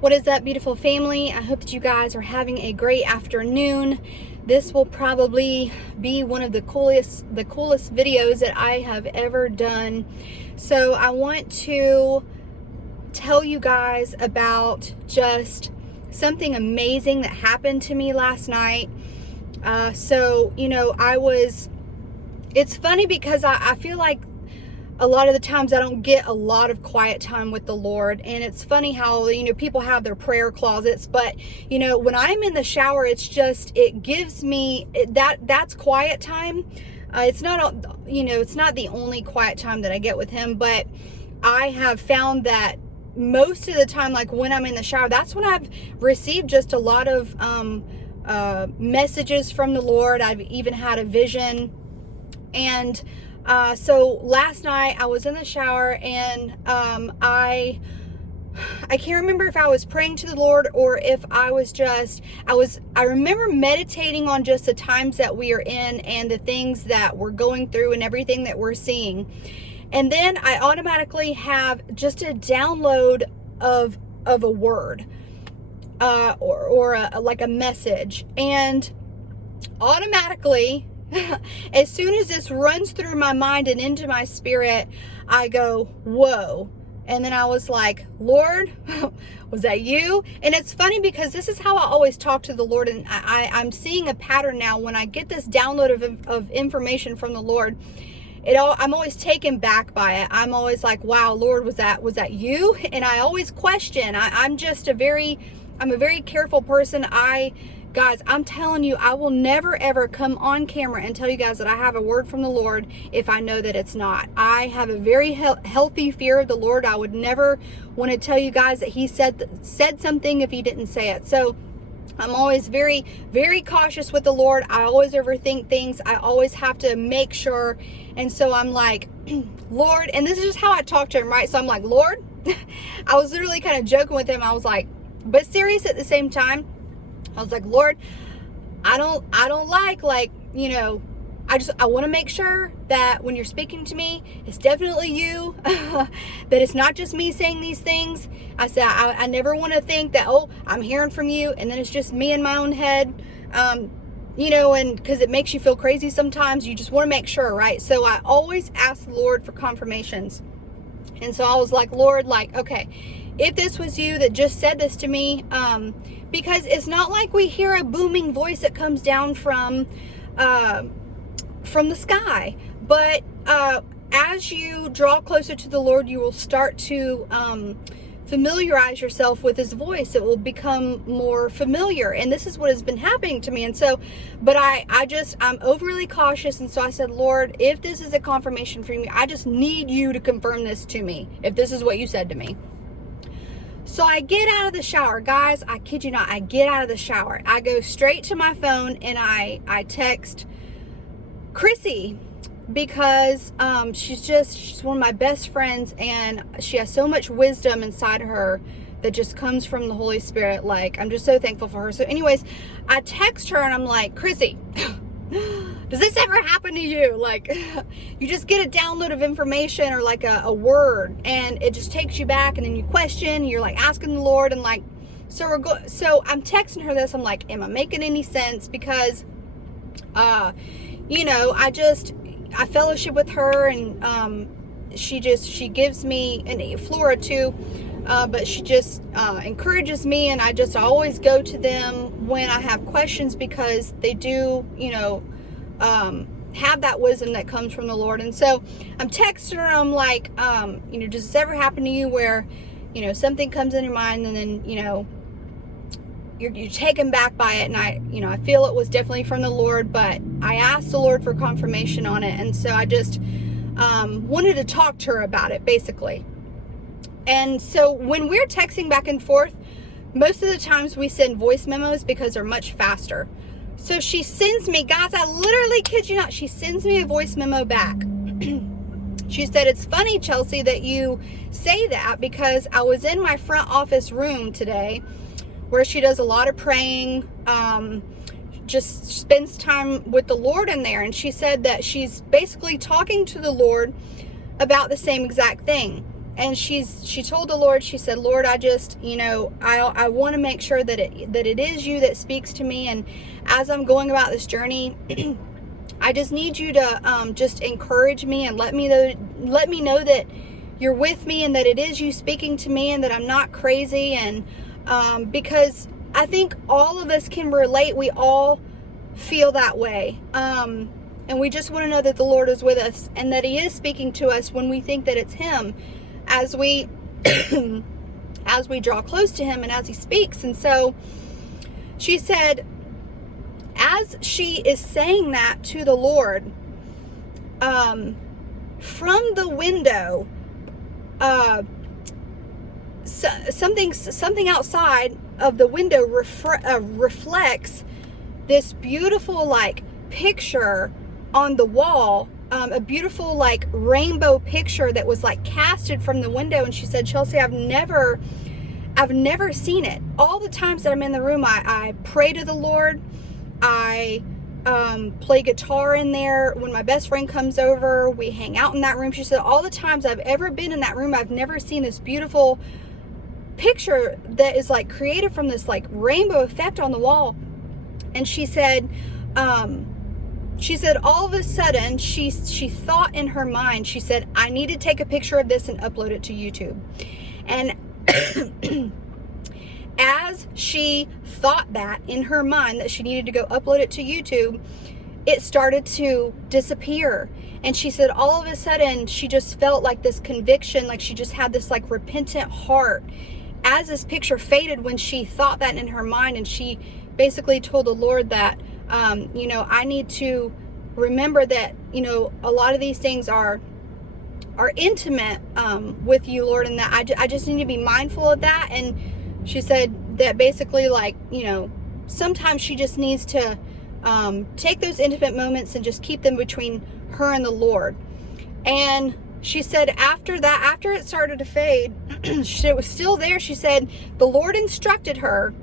What is up, beautiful family? I hope that you guys are having a great afternoon. This will probably be one of the coolest videos that I have ever done. So I want to tell you guys about just something amazing that happened to me last night. It's funny because I feel like a lot of the times I don't get a lot of quiet time with the Lord. And it's funny how, people have their prayer closets, but, when I'm in the shower, it gives me that's quiet time. It's not, it's not the only quiet time that I get with him, but I have found that most of the time, like when I'm in the shower, that's when I've received just a lot of, messages from the Lord. I've even had a vision. And so last night I was in the shower and I can't remember if I was praying to the Lord or if I remember meditating on just the times that we are in and the things that we're going through and everything that we're seeing. And then I automatically have just a download of a word or like a message, and automatically as soon as this runs through my mind and into my spirit, I go, whoa. And then I was like, Lord, was that you? And it's funny because this is how I always talk to the Lord. And I'm seeing a pattern now when I get this download of information from the Lord. I'm always taken back by it. I'm always like, wow, Lord, was that you? And I always question. I'm a very careful person. Guys, I'm telling you, I will never ever come on camera and tell you guys that I have a word from the Lord if I know that it's not. I have a very healthy fear of the Lord. I would never want to tell you guys that he said something if he didn't say it. So I'm always very, very cautious with the Lord. I always overthink things. I always have to make sure. And so I'm like, Lord, and this is just how I talk to him, right? So I'm like, Lord, I was literally kind of joking with him. I was like, but serious at the same time. I was like, Lord, I don't like, I want to make sure that when you're speaking to me, it's definitely you, that it's not just me saying these things. I said, I never want to think that, oh, I'm hearing from you, and then it's just me in my own head, and because it makes you feel crazy sometimes, you just want to make sure, right? So I always ask the Lord for confirmations. And so I was like, Lord, okay, if this was you that just said this to me, because it's not like we hear a booming voice that comes down from the sky. But as you draw closer to the Lord, you will start to familiarize yourself with his voice. It will become more familiar. And this is what has been happening to me. And so, but I'm overly cautious. And so I said, Lord, if this is a confirmation for me, I just need you to confirm this to me, if this is what you said to me. So I get out of the shower, guys, I kid you not, I get out of the shower. I go straight to my phone and I text Chrissy because she's one of my best friends, and she has so much wisdom inside her that just comes from the Holy Spirit. Like, I'm just so thankful for her. So anyways, I text her and I'm like, Chrissy, does this ever happen to you? Like, you just get a download of information or like a word, and it just takes you back, and then you question, and you're like asking the Lord, and like, so I'm texting her this. I'm like, am I making any sense? Because, I fellowship with her, and she gives me an Flora too, but she just encourages me, and I always go to them when I have questions, because they do, have that wisdom that comes from the Lord. And so I'm texting her. I'm like, does this ever happen to you where, something comes in your mind, and then, you're taken back by it? And I feel it was definitely from the Lord, but I asked the Lord for confirmation on it. And so I just wanted to talk to her about it, basically. And so when we're texting back and forth, most of the times we send voice memos because they're much faster. So she sends me, guys, I literally kid you not, she sends me a voice memo back. She said, it's funny, Chelsea, that you say that, because I was in my front office room today where she does a lot of praying, just spends time with the Lord in there. And she said that she's basically talking to the Lord about the same exact thing. And she told the Lord, she said, Lord, I just, I want to make sure that it is you that speaks to me. And as I'm going about this journey, I just need you to just encourage me and let me know that you're with me and that it is you speaking to me and that I'm not crazy. And because I think all of us can relate. We all feel that way. And we just want to know that the Lord is with us and that he is speaking to us when we think that it's him, as we as we draw close to him and as he speaks. And so she said, as she is saying that to the Lord, from the window, something outside of the window reflects this beautiful like picture on the wall, a beautiful like rainbow picture that was like casted from the window. And she said, Chelsea, I've never seen it. All the times that I'm in the room, I pray to the Lord. I play guitar in there. When my best friend comes over, we hang out in that room. She said, all the times I've ever been in that room, I've never seen this beautiful picture that is like created from this like rainbow effect on the wall. And she said, all of a sudden, she thought in her mind, she said, I need to take a picture of this and upload it to YouTube. And as she thought that in her mind that she needed to go upload it to YouTube, it started to disappear. And she said, all of a sudden, she just felt like this conviction, like she just had this like repentant heart as this picture faded when she thought that in her mind. And she basically told the Lord that, I need to remember that, a lot of these things are intimate with you, Lord, and that I just need to be mindful of that. And she said that basically, like, sometimes she just needs to take those intimate moments and just keep them between her and the Lord. And she said after it started to fade, it was still there. She said the Lord instructed her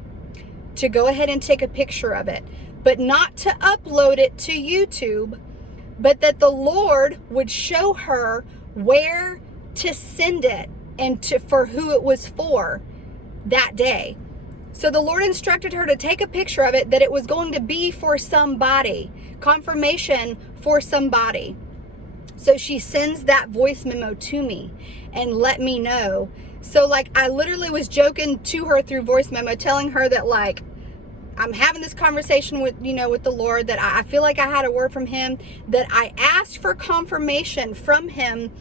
to go ahead and take a picture of it, but not to upload it to YouTube, but that the Lord would show her where to send it and for who it was for that day. So the Lord instructed her to take a picture of it, that it was going to be for somebody, confirmation for somebody. So she sends that voice memo to me and let me know. So like I literally was joking to her through voice memo, telling her that like I'm having this conversation with the Lord, that I feel like I had a word from him, that I asked for confirmation from him.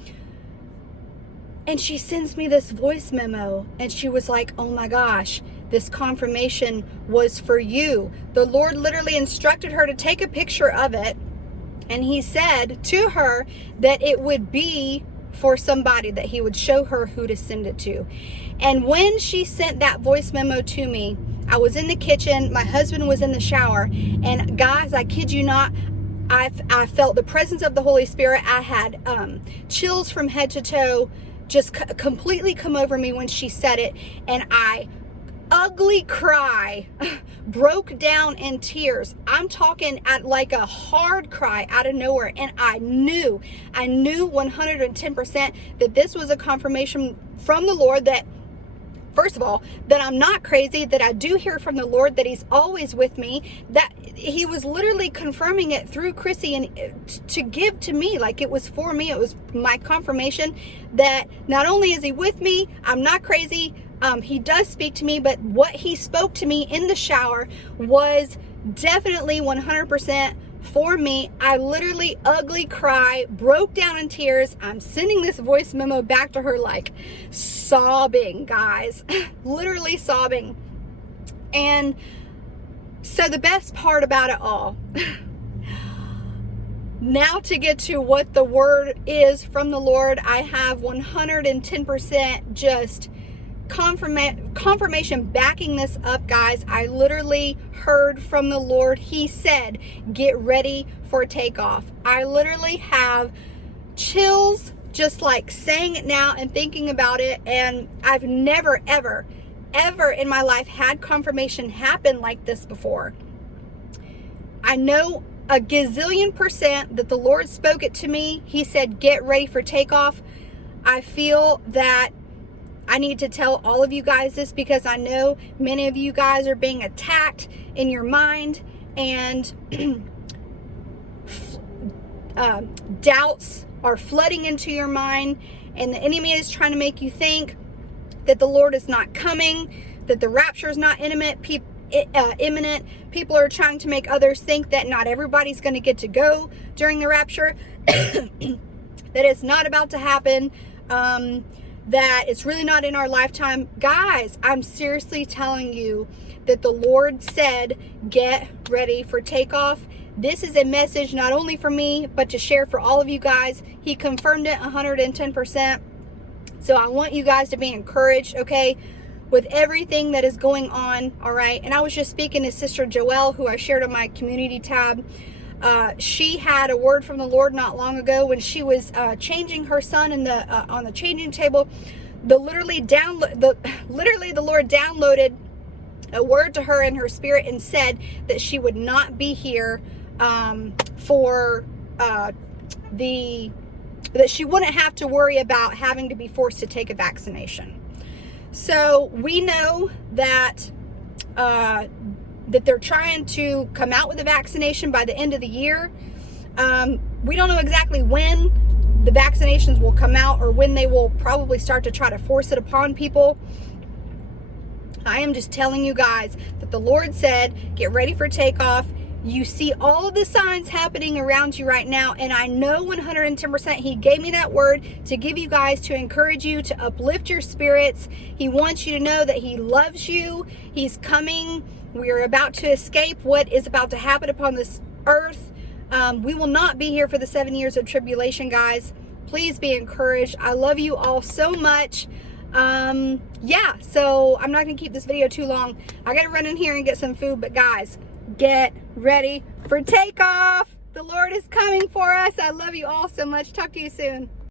And she sends me this voice memo and she was like, oh my gosh, this confirmation was for you. The Lord literally instructed her to take a picture of it. And he said to her that it would be for somebody, that he would show her who to send it to. And when she sent that voice memo to me, I was in the kitchen, my husband was in the shower, and guys, I kid you not, I felt the presence of the Holy Spirit. I had chills from head to toe just completely come over me when she said it, and I ugly cry broke down in tears. I'm talking at like a hard cry out of nowhere. And I knew 110% that this was a confirmation from the Lord, that first of all, that I'm not crazy, that I do hear from the Lord, that he's always with me, that he was literally confirming it through Chrissy and to give to me, like it was for me. It was my confirmation that not only is he with me, I'm not crazy, he does speak to me, but what he spoke to me in the shower was definitely 100% for me. I literally ugly cry, broke down in tears. I'm sending this voice memo back to her like sobbing, guys, literally sobbing. And so the best part about it all, now to get to what the word is from the Lord, I have 110% just confirmation backing this up, guys. I literally heard from the Lord. He said, get ready for takeoff. I literally have chills just like saying it now and thinking about it. And I've never, ever in my life had confirmation happen like this before. I know a gazillion % that the Lord spoke it to me. He said, get ready for takeoff. I feel that I need to tell all of you guys this because I know many of you guys are being attacked in your mind, and doubts are flooding into your mind, and the enemy is trying to make you think that the Lord is not coming, that the rapture is not imminent. People are trying to make others think that not everybody's going to get to go during the rapture, that it's not about to happen, that it's really not in our lifetime. Guys, I'm seriously telling you that the Lord said, get ready for takeoff. This is a message not only for me, but to share for all of you guys. He confirmed it 110%. So I want you guys to be encouraged, okay, with everything that is going on, all right? And I was just speaking to Sister Joelle, who I shared on my community tab. She had a word from the Lord not long ago when she was changing her son in the on the changing table. Literally the Lord downloaded a word to her in her spirit and said that she would not be here that she wouldn't have to worry about having to be forced to take a vaccination. So we know that that they're trying to come out with a vaccination by the end of the year. We don't know exactly when the vaccinations will come out or when they will probably start to try to force it upon people. I am just telling you guys that the Lord said, get ready for takeoff. You see all the signs happening around you right now, and I know 110% He gave me that word to give you guys, to encourage you, to uplift your spirits. He wants you to know that He loves you. He's coming. We are about to escape what is about to happen upon this earth. We will not be here for the 7 years of tribulation, guys. Please be encouraged. I love you all so much. Yeah, so I'm not going to keep this video too long. I got to run in here and get some food, but guys, get ready for takeoff. The Lord is coming for us. I love you all so much. Talk to you soon.